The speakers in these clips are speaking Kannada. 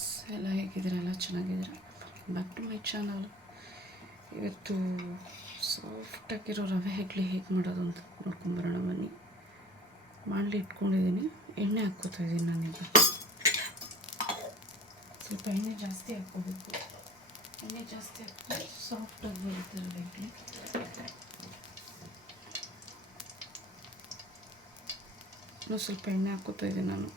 ಫ್ರೆಂಡ್ಸ್, ಎಲ್ಲ ಹೇಗಿದ್ದೀರಾ? ಎಲ್ಲ ಚೆನ್ನಾಗಿದ್ದೀರಾ? Back to my channel. ಇವತ್ತು ಸಾಫ್ಟಾಗಿರೋ ರವೆ ಇಡ್ಲಿ ಹೇಗೆ ಮಾಡೋದು ಅಂತ ನೋಡ್ಕೊಂಬರೋಣ ಬನ್ನಿ. ಮಾಡಲಿ ಇಟ್ಕೊಂಡಿದ್ದೀನಿ, ಎಣ್ಣೆ ಹಾಕ್ಕೋತಾ ಇದ್ದೀನಿ ನಾನೀಗ. ಸ್ವಲ್ಪ ಎಣ್ಣೆ ಜಾಸ್ತಿ ಹಾಕ್ಕೋಬೇಕು. ಎಣ್ಣೆ ಜಾಸ್ತಿ ಹಾಕ್ಕೊಂಡು ಸಾಫ್ಟಾಗಿ ಬರುತ್ತೆ ರವೆ ಇಡ್ಲಿ. ಇನ್ನೂ ಸ್ವಲ್ಪ ಎಣ್ಣೆ ಹಾಕ್ಕೋತಾ ಇದ್ದೀನಿ ನಾನು.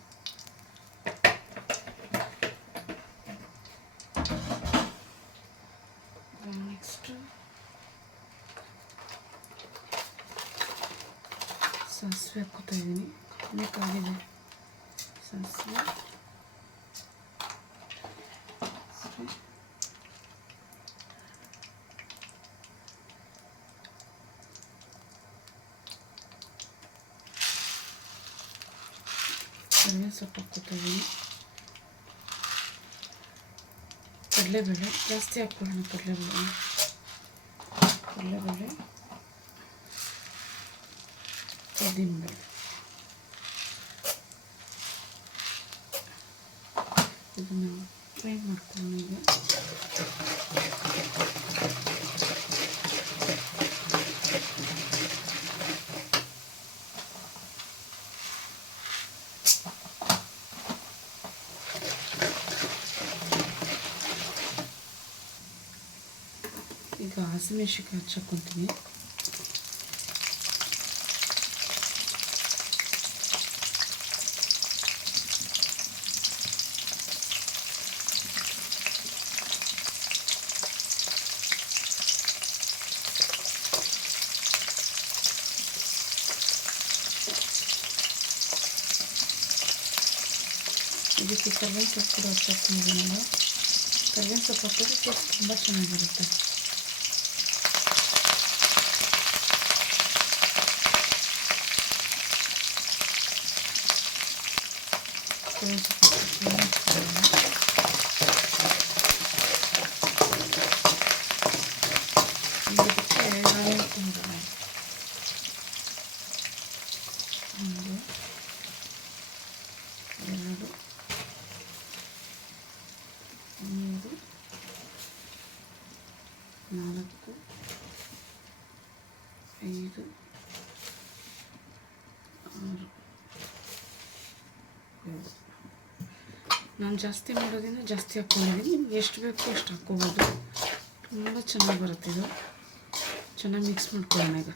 ನೆಕ್ಸ್ಟು ಸಾಸಿವೆ ಹಾಕ್ಕೋತಾ ಇದ್ದೀನಿ. ಬೇಕಾಗಿದೆ ಸಾಸಿವೆ. ಕರಿಬೇವು ಸೊಪ್ಪು ಹಾಕ್ಕೋತಾ ಇದ್ದೀನಿ. ಕಡಲೆಬೇಳೆ ಜಾಸ್ತಿ ಹಾಕ್ಕೊಳ್ಳೋಣ. ಕಡಲೆಬೇಳೆ ಉದ್ದಿನಬೇಳೆ ಇದನ್ನು ಫ್ರೈ ಮಾಡ್ಕೊಳ್ಳೋಣ. ಈಗ ಹಸಿಮೆಣಸಿನ್ಕಾಯಿ ಹಚ್ಚಾಕೊತೀನಿ. ಇದಕ್ಕೆ ಕರಿಬೇವು ಸೊಪ್ಪು ಕೂಡ ಹಚ್ಚಾಕೊಂಡಿದ್ದೀನಲ್ಲ. ಕರಿಬೇವು ಸೊಪ್ಪು ಹಾಕಿದ್ರೆ ಟೇಸ್ಟ್ ತುಂಬ ಚೆನ್ನಾಗಿರುತ್ತೆ. ನಾಲ್ಕು 5 6 7. ನಾನು ಜಾಸ್ತಿ ಮಾಡೋದ್ರಿಂದ ಜಾಸ್ತಿ ಹಾಕ್ಕೊಂಡಿದ್ದೀನಿ. ನಿಮ್ಗೆ ಎಷ್ಟು ಬೇಕೋ ಅಷ್ಟು ಹಾಕ್ಕೋಬೋದು. ತುಂಬ ಚೆನ್ನಾಗಿ ಬರುತ್ತೆ ಇದು. ಚೆನ್ನಾಗಿ ಮಿಕ್ಸ್ ಮಾಡ್ಕೊಳ್ಳೋಣ ಈಗ.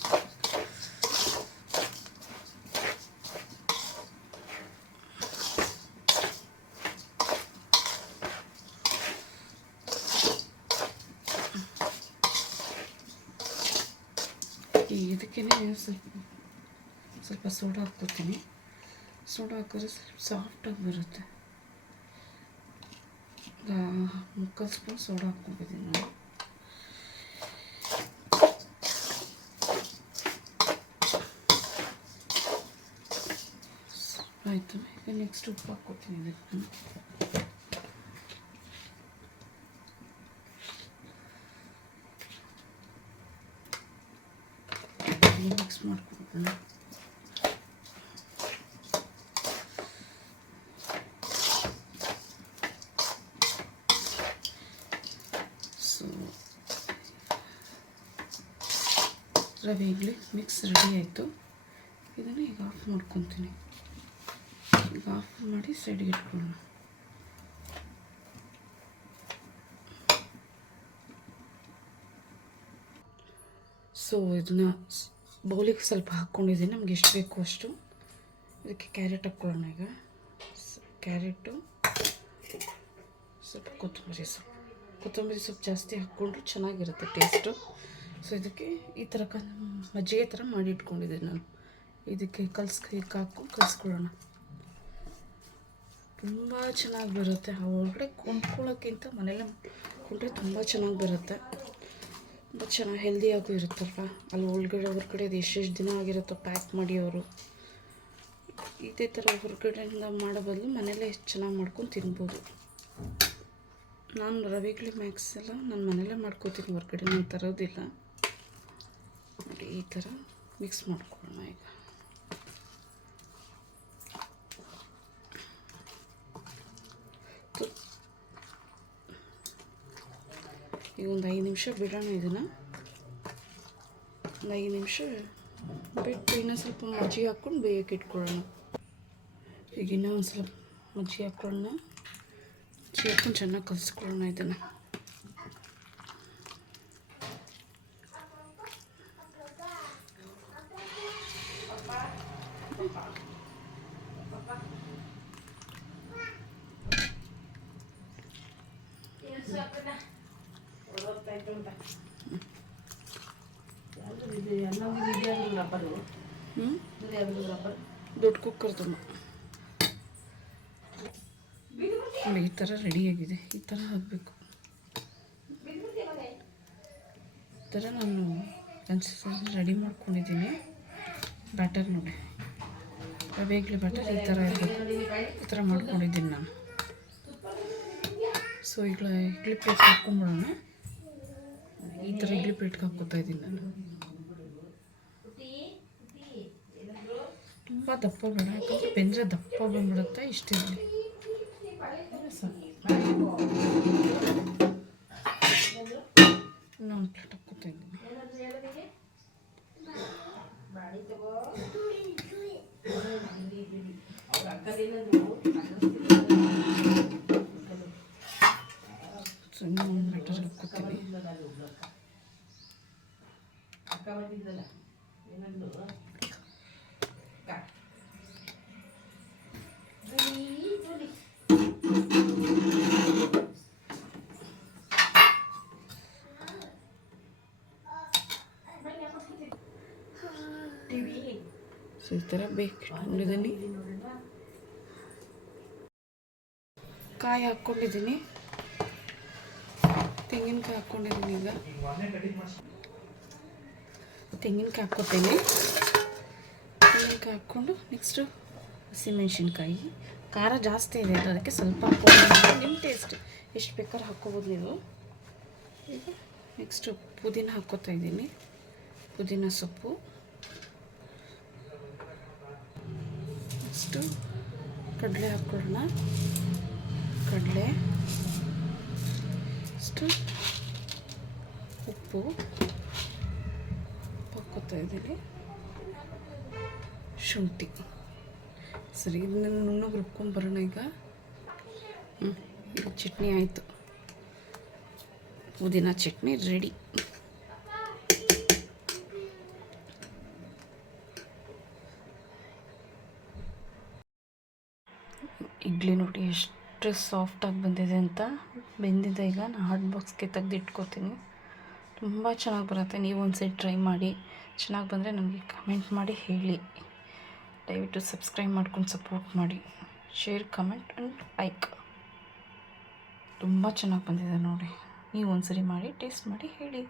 ಇದಕ್ಕೇ ಸ್ವಲ್ಪ ಸೋಡಾ ಹಾಕ್ಕೋತೀನಿ. ಸೋಡಾ ಹಾಕಿದ್ರೆ ಸ್ವಲ್ಪ ಸಾಫ್ಟಾಗಿ ಬರುತ್ತೆ. ಮುಕ್ಕಾಲು ಸ್ಪೂನ್ ಸೋಡಾ ಹಾಕ್ಕೊಂಡಿದ್ದೀನಿ ನಾನು. ಆಯಿತು. ಈಗ ನೆಕ್ಸ್ಟ್ ಉಪ್ಪು ಹಾಕ್ಕೋತೀನಿ ಇದಕ್ಕೆ. ಮಿಕ್ಸ್ ಮಾಡ್ಕೊಳ್ತೀನಿ. ರವೆ ಇಡ್ಲಿ ಮಿಕ್ಸ್ ರೆಡಿ ಆಯಿತು. ಇದನ್ನು ಈಗ ಆಫ್ ಮಾಡ್ಕೊತೀನಿ. ಈಗ ಆಫ್ ಮಾಡಿ ಸೈಡಿಗೆ ಇಟ್ಕೊಳ್ಳೋಣ. ಸೊ ಇದನ್ನು ಬೌಲಿಗೆ ಸ್ವಲ್ಪ ಹಾಕ್ಕೊಂಡಿದ್ದೀನಿ. ನಮ್ಗೆ ಎಷ್ಟು ಬೇಕು ಅಷ್ಟು. ಇದಕ್ಕೆ ಕ್ಯಾರೆಟ್ ಹಾಕ್ಕೊಳ್ಳೋಣ. ಈಗ ಕ್ಯಾರೆಟು, ಸ್ವಲ್ಪ ಕೊತ್ತಂಬರಿ ಸೊಪ್ಪು ಜಾಸ್ತಿ ಹಾಕ್ಕೊಂಡ್ರೆ ಚೆನ್ನಾಗಿರುತ್ತೆ ಟೇಸ್ಟು. ಸೊ ಇದಕ್ಕೆ ಈ ಥರ ಮಜ್ಜಿಗೆ ಥರ ಮಾಡಿ ಇಟ್ಕೊಂಡಿದ್ದೀನಿ ನಾನು. ಇದಕ್ಕೆ ಹಾಕ್ಕೊಂಡು ಕಲಿಸ್ಕೊಳ್ಳೋಣ. ತುಂಬ ಚೆನ್ನಾಗಿ ಬರುತ್ತೆ. ಆ ಒಳಗಡೆ ಕೊಂಡ್ಕೊಳ್ಳೋಕ್ಕಿಂತ ಮನೇಲೆ ಕೊಂಡ್ರೆ ತುಂಬ ಚೆನ್ನಾಗಿ ಬರುತ್ತೆ. ತುಂಬ ಚೆನ್ನಾಗಿ ಹೆಲ್ದಿಯಾಗೂ ಇರುತ್ತಲ್ವ. ಅಲ್ಲಿ ಹೊರಗಡೆ ಅದು ಎಷ್ಟೆಷ್ಟು ದಿನ ಆಗಿರುತ್ತೋ ಪ್ಯಾಕ್ ಮಾಡಿ ಅವರು. ಇದೇ ಥರ ಹೊರಗಡೆಯಿಂದ ಮಾಡೋ ಬದಲು ಮನೇಲೇ ಎಷ್ಟು ಚೆನ್ನಾಗಿ ಮಾಡ್ಕೊಂಡು ತಿನ್ಬೋದು. ನಾನು ರವೆ ಇಡ್ಲಿ ಮ್ಯಾಕ್ಸ್ ಎಲ್ಲ ನಾನು ಮನೇಲೇ ಮಾಡ್ಕೋತೀನಿ, ಹೊರಗಡೆ ನಾನು ತರೋದಿಲ್ಲ. ನೋಡಿ ಈ ಥರ ಮಿಕ್ಸ್ ಮಾಡ್ಕೊಳ್ಳೋಣ. ಈಗ ಈಗ ಒಂದು 5 ನಿಮಿಷ ಬಿಡೋಣ. ಇದನ್ನು ಒಂದು 5 ನಿಮಿಷ ಬಿಟ್ಟು ಇನ್ನೂ ಸ್ವಲ್ಪ ಮಜ್ಜಿಗೆ ಹಾಕ್ಕೊಂಡು ಬೇಯಕ್ಕೆ ಇಟ್ಕೊಳ್ಳೋಣ. ಈಗ ಇನ್ನೂ ಒಂದು ಸ್ವಲ್ಪ ಮಜ್ಜಿಗೆ ಹಾಕ್ಕೊಳ್ಳೋಣ. ಮಜ್ಜಿಗೆ ಹಾಕ್ಕೊಂಡು ಚೆನ್ನಾಗಿ ಕಲಿಸ್ಕೊಳ್ಳೋಣ ಇದನ್ನು. ದೊಡ್ಡ ಕುಕ್ಕರ್ ತುಂಬ ಈ ಥರ ರೆಡಿಯಾಗಿದೆ. ಈ ಥರ ಹಾಕಬೇಕು. ಈ ಥರ ನಾನು ಕನ್ಸಿಸ್ಟೆನ್ಸಿ ರೆಡಿ ಮಾಡ್ಕೊಂಡಿದ್ದೀನಿ. ಬ್ಯಾಟರ್ ನೋಡಿ, ರವೆ ಇಡ್ಲಿ ಬ್ಯಾಟರ್ ಈ ಥರ ಇರಬೇಕು. ಈ ಥರ ಮಾಡ್ಕೊಂಡಿದ್ದೀನಿ ನಾನು. ಸೊ ಈಗ ಇಡ್ಲಿ ಪ್ಲೇಟ್ ಹಾಕ್ಕೊಂಬಿಡೋಣ. ಈ ಥರ ಇಡ್ಲಿ ಪ್ಲೇಟ್ಗೆ ಹಾಕ್ಕೊತಾ ಇದ್ದೀನಿ ನಾನು. ತುಂಬ ದಪ್ಪ ಬೇಡ, ಯಾಕಂದರೆ ಬೆಂದರೆ ದಪ್ಪ ಬಂದ್ಬಿಡುತ್ತೆ. ಇಷ್ಟಿರಲಿ. ಇನ್ನೊಂದು ಪ್ಲೇಟ್ ಹಾಕ್ಕೊತಾ ಇದ್ದೀನಿ. ಸೊ ಇನ್ನೊಂದು ಬ್ಯಾಟರ್ ಹಾಕ್ಕೊತೀನಿ. ಸೊ ಈ ಥರ ಬೇಕಿಟ್ಕೊಂಡಿದ್ದೀನಿ. ಕಾಯಿ ಹಾಕ್ಕೊಂಡಿದ್ದೀನಿ, ತೆಂಗಿನಕಾಯಿ ಹಾಕ್ಕೊಂಡಿದ್ದೀನಿ. ಈಗ ತೆಂಗಿನಕಾಯಿ ಹಾಕ್ಕೊತೀನಿ. ತೆಂಗಿನಕಾಯಿ ಹಾಕ್ಕೊಂಡು ನೆಕ್ಸ್ಟು ಹಸಿಮೆಣ್ಸಿನ್ಕಾಯಿ. ಖಾರ ಜಾಸ್ತಿ ಇದೆ, ಅದಕ್ಕೆ ಸ್ವಲ್ಪ ಹಾಕ್ಕೊಂಡು ನಿಮ್ಮ ಟೇಸ್ಟ್ ಎಷ್ಟು ಬೇಕಾದ್ರೂ ಹಾಕ್ಕೋಬೋದು ನೀವು. ಈಗ ನೆಕ್ಸ್ಟು ಪುದೀನ ಹಾಕ್ಕೋತಾ ಇದ್ದೀನಿ. ಪುದೀನ ಸೊಪ್ಪು. ನೆಕ್ಸ್ಟು ಕಡಲೆ ಹಾಕ್ಕೊಳ್ಳೋಣ. ಕಡಲೆ ಅಷ್ಟು ಉಪ್ಪು ಹಾಕ್ಕೋತಾ ಇದ್ದೀನಿ. ಶುಂಠಿ. ಸರಿ, ಇದನ್ನ ನುಣ್ಣಗೆ ರುಬ್ಕೊಂಬರೋಣ ಈಗ. ಇದು ಚಟ್ನಿ ಆಯಿತು. ಪುದೀನ ಚಟ್ನಿ ರೆಡಿ. ಇಡ್ಲಿ ನೋಡಿ ಎಷ್ಟು ಸಾಫ್ಟಾಗಿ ಬಂದಿದೆ ಅಂತ. ಬೆಂದಿದೆ. ಈಗ ನಾನು ಹಾಟ್ ಬಾಕ್ಸ್ಗೆ ತೆಗೆದು ಇಟ್ಕೋತೀನಿ. ತುಂಬ ಚೆನ್ನಾಗಿ ಬರುತ್ತೆ. ನೀವು ಒಂದು ಸೈಡ್ ಟ್ರೈ ಮಾಡಿ. ಚೆನ್ನಾಗಿ ಬಂದರೆ ನನಗೆ ಕಮೆಂಟ್ ಮಾಡಿ ಹೇಳಿ. ದಯವಿಟ್ಟು ಸಬ್ಸ್ಕ್ರೈಬ್ ಮಾಡ್ಕೊಂಡು ಸಪೋರ್ಟ್ ಮಾಡಿ. Share, comment and like. ತುಂಬ ಚೆನ್ನಾಗಿ ಬಂದಿದೆ ನೋಡಿ. ನೀವು ಒಂದು ಸರಿ ಮಾಡಿ ಟೇಸ್ಟ್ ಮಾಡಿ ಹೇಳಿ.